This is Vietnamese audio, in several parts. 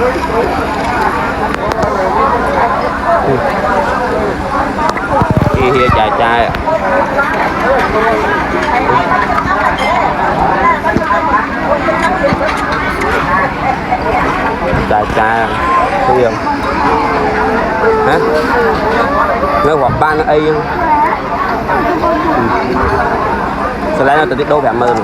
Kia chai chai ạ. Chai chai cái gì không? Hả? Nó hoặc ban nó y không? Sau này nó tự đâu phải mơ.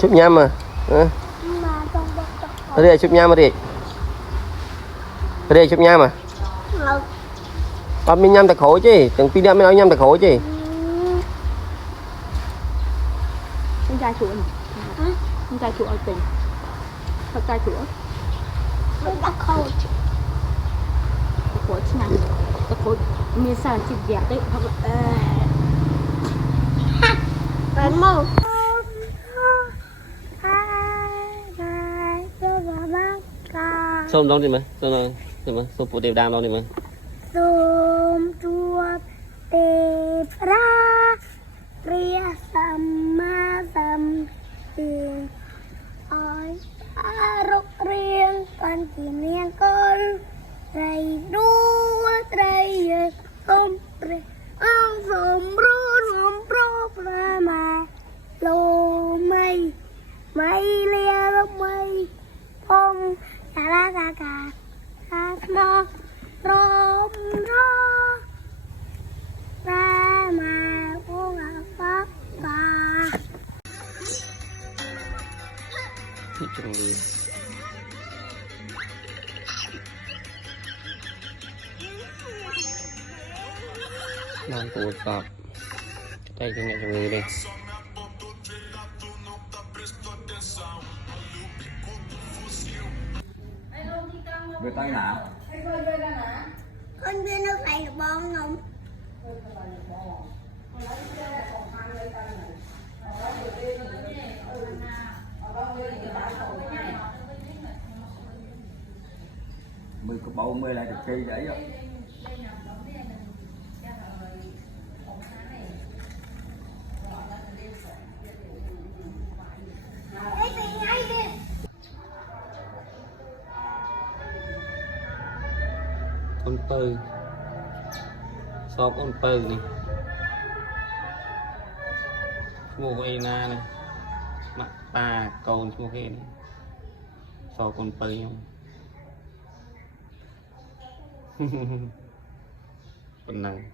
Chụp nhám mà. Ở đây chụp nhám mà đi. Ở đây chụp nhám mà. Con mình nhám thật khổ chứ, từng pin đâm mới nói nhám thật khổ chứ. Con trai chuột mà. Con trai chuột ở tỉnh. Thật trai chuột. Thật khổ. Thật khổ chứ nào. Thật khổ. Mình sao chụp đẹp đấy. Thật là... Đánh mơ. Xôm đâu đi mà, xôm phụ đều đam đâu đi mà. Xôm chuột tê ra ria sama sam tiền oi rục riêng con chim riêng con rầy đua rầy không rầy ông xôm rô ra mà lô mây mây lia lô mây phong cà la cà mò rôm rô ra mà cô gặp pháp bà Chuẩn bị đang tụt cọp đây cho mẹ chuẩn bị đây. Về tay nè. con biết nó phải bong không? Mười có bầu mười lại được cây vậy rồi. Con pơ so con pơ này mua cái na này mặt ta còn mua cái này so con pơ không con này